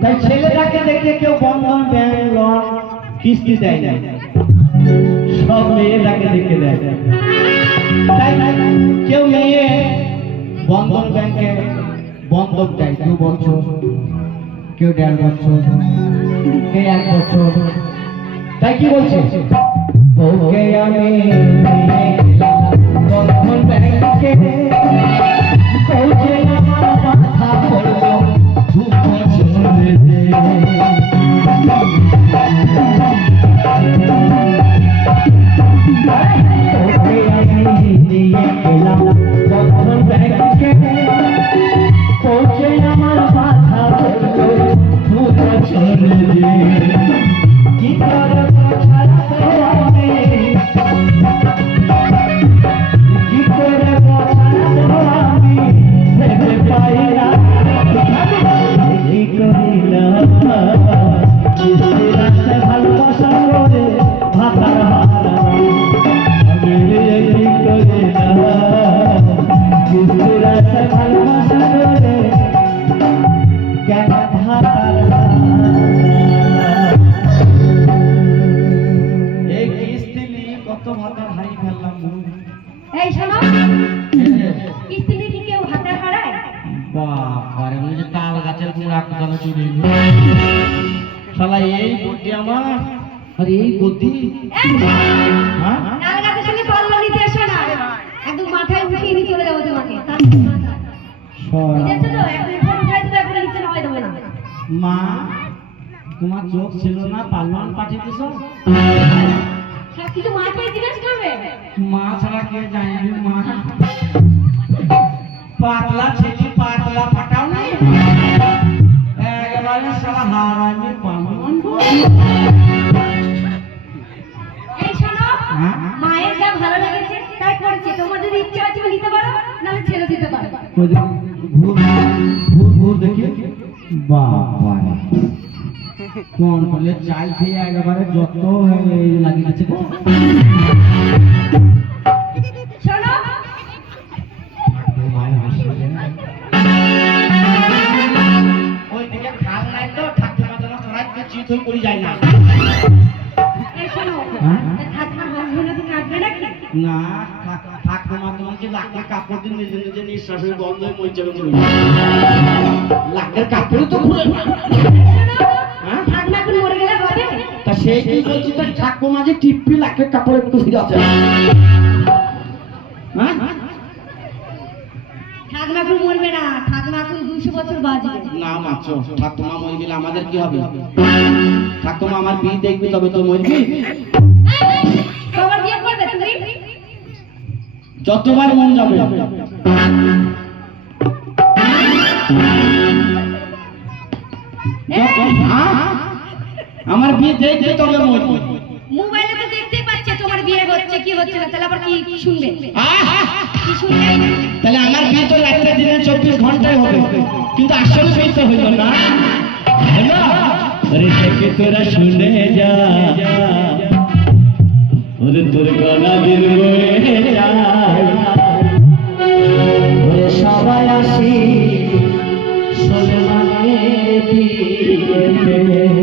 তাই ছেলেটাকে দেখে কেউ বন্ধন ব্যাংক লোন কিস্তি দেয় না, সব মেয়েটাকে দেখে দেয়। তাই কেউ মেয়ে বন্ধন ব্যাংকে বন্ধক দেয় 2 বছর, কেউ 1.5 বছর, কেউ 1 বছর। তাই কি বলছে, ওকে আমি বন্ধন ব্যাংকে পৌঁছে আমার মাথা পড়লো 2 বছরে। ওকে আমি দিয়ে গেলাম বন্ধন ব্যাংকে পৌঁছে আমার মাথা পড়লো 2 বছরে। কি করে ছাড়তে হবে, কি করে ছাড়তে আমি ভেবে পাই না, কি করিলাম ভালোবাসা করে ভাতার হারা আমি কি করিলাম ভালোবাসা করে কেন ভাতার এই কিস্তি নিয়ে কত ভাতার হারিয়ে ফেললাম। এই শোনো, কিস্তি নিয়ে কি কেউ ভাতার হারায়? বাবারে মনে হচ্ছে তাল গাছের গোড়া কোথাও চুরি। শালা এই বুদ্ধি আমার, আরে এই বুদ্ধি। হ্যাঁ, তাল গাছের সঙ্গে তল্লা নিতে এসো না, একদম মাথায় উঠিয়ে নিয়ে চলে যাবো তোমাকে। বুঝেছো তো, একদম ফোন উঠাই দেবো, একদম নিচে নামাই দেবো না। মা তোমার চোখ ছিল না, পালন পাঠিয়েছ? সব কিছু মাকে জিজ্ঞেস করবে? মা ছাড়া কে জানবি মা? পাতলা ছেলে পাতলা পাঠাও না, একেবারে সারা হারামি পালন। এই শোনো, মায়ের যা ভালো লেগেছে তাই করেছে, তোমার যদি ইচ্ছা আছে নিতে পারো, নাহলে ছেড়ে দিতে পারো। ভূর দেখি বাবা কোন বলে চাল খেয়ে একেবারে যত লাগিয়েছে। শোনো, ওইদিকে খাল নাই তো, ঠাকুমা যেন তোরা চিত করে যায় না। এই শোনো, ঠাকুমার হাসবেন্ড কি কাটবে নাকি? না, ঠাকুমা তোমাকে লাখের কাপড় দিয়ে নিজে নিজে নিঃশ্বাসের গন্ধ মই যাবে, লাখের কাপড় তো ঘুরে না। ঠাকুমা এখন মরে গেলে হবে? তা সেই কি বলছি, তার ঠাকুমা যে টিপি লাখের কাপড়ের মতো ফিরে আছে। ঠাকুমা এখন মরবে না, ঠাকুমা এখন 200 বছর বাঁচবে। না মাছ, ঠাকুমা মরে গেলে আমাদের কি হবে? ঠাকুমা আমার বিয়ে দেখবি তবে তো মরবি। তোমার বিয়ে করবে তুমি? যতবার মন যাবে। আমার বিয়ে দেখবি তবে মরবি। মোবাইলে তো দেখতেই পাচ্ছে তোমার বিয়ে হচ্ছে কি হচ্ছে না, তাহলে আবার কি শুনবে? কি শুনবে? তাহলে আমার বিয়ে তো রাত্রে দিনে 24 ঘন্টায় হবে, কিন্তু আসল বিয়ে তো হইল না। আরে দেখে তোরা শুনে যা, ওরে তোর গলা দিল বয়ে যায়, ওরে সবাই আসি সোলে মানে বিয়েতে।